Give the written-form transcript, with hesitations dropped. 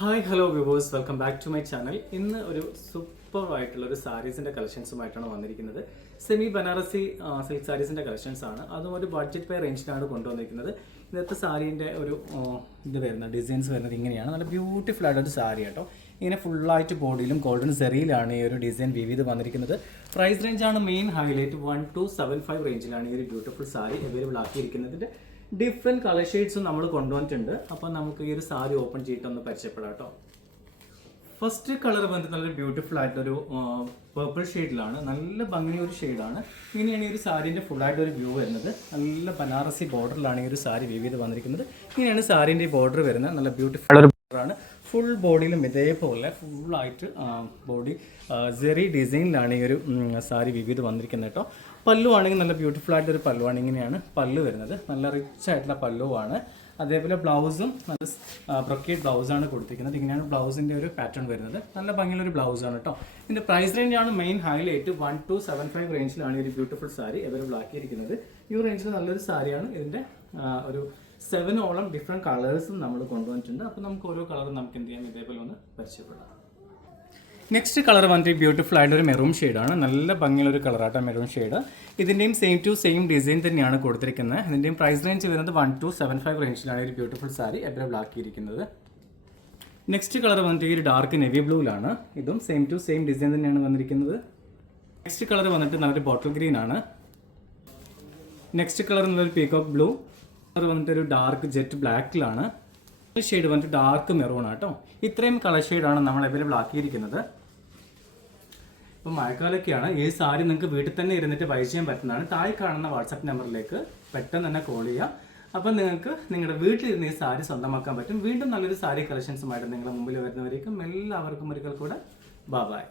Hi hello viewers, welcome back to my channel. ഇന്ന് ഒരു super ആയിട്ടുള്ള ഒരു സാരീസിൻ്റെ കളക്ഷൻസുമായിട്ടാണ് വന്നിരിക്കുന്നത്. സെമി ബനാറസി സിൽക്ക് സാരീസിൻ്റെ കളക്ഷൻസ് ആണ്. അതും ഒരു ബഡ്ജറ്റ് പേ റേഞ്ചിലാണ് കൊണ്ടുവന്നിരിക്കുന്നത്. ഇന്നത്തെ സാരീൻ്റെ ഒരു ഇത് വരുന്ന ഡിസൈൻസ് വരുന്നത് ഇങ്ങനെയാണ്. നല്ല ബ്യൂട്ടിഫുൾ ആയിട്ടൊരു സാരി കേട്ടോ. ഇങ്ങനെ ഫുള്ളായിട്ട് ബോഡിയിലും ഗോൾഡൻ സെറിയിലാണ് ഈ ഒരു ഡിസൈൻ വിവിധ വന്നിരിക്കുന്നത്. Price റേഞ്ചാണ് main highlight. 1275 റേഞ്ചിലാണ് ഈ ഒരു ബ്യൂട്ടിഫുൾ സാരി അവൈലബിൾ ആക്കിയിരിക്കുന്നതിൻ്റെ ഡിഫറെൻറ്റ് കളർ ഷെയ്ഡ്സും നമ്മൾ കൊണ്ടുവന്നിട്ടുണ്ട്. അപ്പോൾ നമുക്ക് ഈ ഒരു സാരി ഓപ്പൺ ചെയ്തിട്ടൊന്ന് പരിചയപ്പെടാം കേട്ടോ. ഫസ്റ്റ് കളർ വന്നിട്ട് നല്ലൊരു ബ്യൂട്ടിഫുൾ ആയിട്ടൊരു പേർപ്പിൾ ഷെയ്ഡിലാണ്. നല്ല ഭംഗിയ ഒരു ഷെയ്ഡാണ്. ഇങ്ങനെയാണ് ഈ ഒരു സാരീൻ്റെ ഫുള്ളായിട്ടൊരു വ്യൂ വരുന്നത്. നല്ല ബനാറസി ബോർഡറിലാണ് ഈ ഒരു സാരി വിവിധ വന്നിരിക്കുന്നത്. ഇങ്ങനെയാണ് സാരീൻ്റെ ബോർഡർ വരുന്നത്. നല്ല ബ്യൂട്ടിഫുൾ ഒരു ബോർഡറാണ്. ഫുൾ ബോഡിയിലും ഇതേപോലെ ഫുള്ളായിട്ട് ബോഡി ജെറി ഡിസൈനിലാണ് ഈ ഒരു സാരി വിവിധ വന്നിരിക്കുന്നത് കേട്ടോ. പല്ലു ആണെങ്കിൽ നല്ല ബ്യൂട്ടിഫുൾ ആയിട്ടൊരു പല്ലുവാണ്. ഇങ്ങനെയാണ് പല്ലു വരുന്നത്. നല്ല റിച്ച് ആയിട്ടുള്ള പല്ലുവാണ്. അതേപോലെ ബ്ലൗസും നല്ല ബ്രൊക്കേറ്റ് ബ്ലൗസാണ് കൊടുത്തിരിക്കുന്നത്. ഇങ്ങനെയാണ് ബ്ലൗസിൻ്റെ ഒരു പാറ്റേൺ വരുന്നത്. നല്ല ഭംഗിയുള്ളൊരു ബ്ലൗസാണ് കേട്ടോ. ഇതിൻ്റെ പ്രൈസ് റേഞ്ചാണ് മെയിൻ ഹൈലൈറ്റ്. 1275 റേഞ്ചിലാണ് ഈ ഒരു ബ്യൂട്ടിഫുൾ സാരി അവൈലബിൾ ആക്കിയിരിക്കുന്നത്. ഈ റേഞ്ചിൽ നല്ലൊരു സാരിയാണ്. ഇതിൻ്റെ ഒരു 7 ഡിഫറെൻറ്റ് കളേഴ്സും നമ്മൾ കൊണ്ടുവന്നിട്ടുണ്ട്. അപ്പോൾ നമുക്ക് ഓരോ കളറും നമുക്ക് എന്ത് ചെയ്യാം, ഇതേപോലെ ഒന്ന് പരിചയപ്പെടാം. നെക്സ്റ്റ് കളർ വന്നിട്ട് ബ്യൂട്ടിഫുൾ ആയിട്ടൊരു മെറൂൺ ഷെയ്ഡാണ്. നല്ല ഭംഗിയുള്ളൊരു കളറാട്ടോ മെറൂൺ ഷെയ്ഡ്. ഇതിൻ്റെയും സെയിം ടു സെയിം ഡിസൈൻ തന്നെയാണ് കൊടുത്തിരിക്കുന്നത്. ഇതിൻ്റെയും പ്രൈസ് റേഞ്ച് വരുന്നത് 1275 റേഞ്ചിലാണ് ഒരു ബ്യൂട്ടിഫുൾ സാരി അവൈലബിൾ ആക്കിയിരിക്കുന്നത്. നെക്സ്റ്റ് കളർ വന്നിട്ട് ഈ ഒരു ഡാർക്ക് നെവി ബ്ലൂവിലാണ്. ഇതും സെയിം ടു സെയിം ഡിസൈൻ തന്നെയാണ് വന്നിരിക്കുന്നത്. നെക്സ്റ്റ് കളർ വന്നിട്ട് നല്ലൊരു ബോട്ടിൽ ഗ്രീൻ ആണ്. നെക്സ്റ്റ് കളർ നല്ലൊരു പീകോക്ക് ബ്ലൂ. കളർ വന്നിട്ട് ഒരു ഡാർക്ക് ജെറ്റ് ബ്ലാക്കിലാണ്. ഷെയ്ഡ് വന്നിട്ട് ഡാർക്ക് മെറൂൺ ആട്ടോ. ഇത്രയും കളർ ഷെയ്ഡാണ് നമ്മൾ അവൈലബിൾ ആക്കിയിരിക്കുന്നത്. ഇപ്പോൾ മഴക്കാലൊക്കെയാണ്. ഈ സാരി നിങ്ങൾക്ക് വീട്ടിൽ തന്നെ ഇരുന്നിട്ട് ബൈ ചെയ്യാൻ പറ്റുന്നതാണ്. താഴെ കാണുന്ന വാട്സാപ്പ് നമ്പറിലേക്ക് പെട്ടെന്ന് തന്നെ കോൾ ചെയ്യാം. അപ്പോൾ നിങ്ങൾക്ക് നിങ്ങളുടെ വീട്ടിലിരുന്ന് ഈ സാരി സ്വന്തമാക്കാൻ പറ്റും. വീണ്ടും നല്ലൊരു സാരി കളക്ഷൻസുമായിട്ട് നിങ്ങളുടെ മുമ്പിൽ വരുന്നവരേക്കും എല്ലാവർക്കും ഒരിക്കൽ കൂടെ ബൈ.